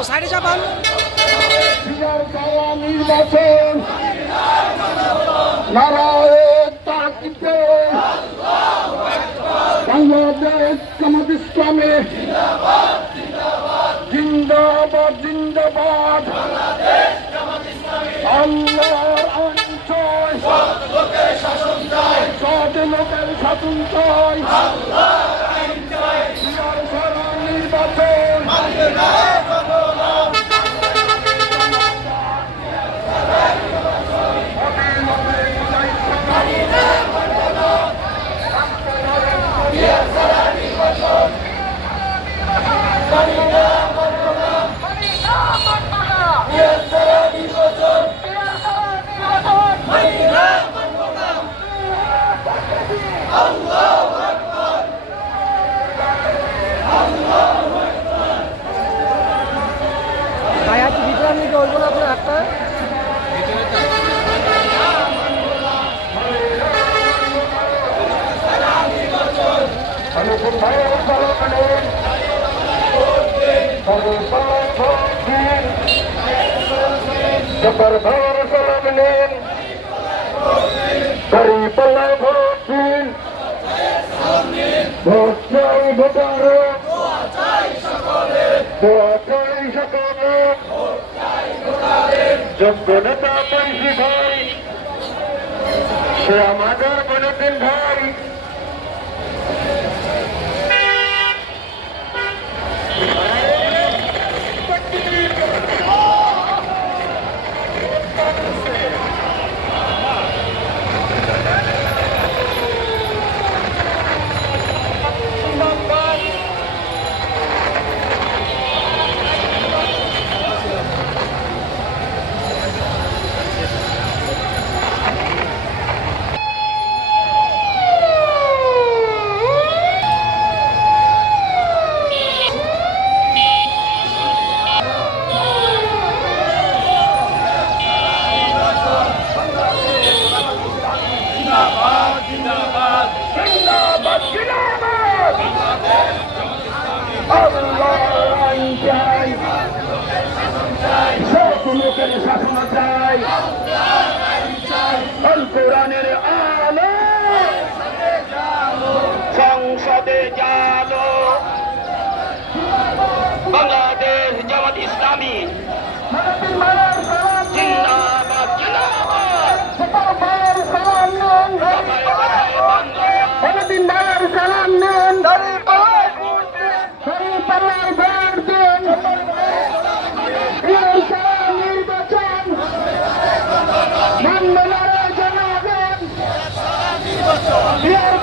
যাবো সাইডে যাবান নির্বাচন নারায়ণ তাকবীর বাংলাদেশ জামাত ইসলামী জিন্দাবাদ জিন্দাবাদ আল্লাহর আইন চাই সৎ লোকের শাসন চাই নির্বাচন জবরদর সালাম নিন গরিব পাল্লায় ভোট দিন ভোট চাই ভোটারে দোয়া চাই সকলে যোগ্য নেতা পাইছি ভাই সে আমাদের বলেছেন ভাই লোকের শাসন চাই কোরআনের আলো সংসদে জালো বাংলাদেশ জামাত ইসলামী জিন্দাবাদ জিন্দাবাদ অনেকদিন মায়ের সালাম নেন নির্বাচন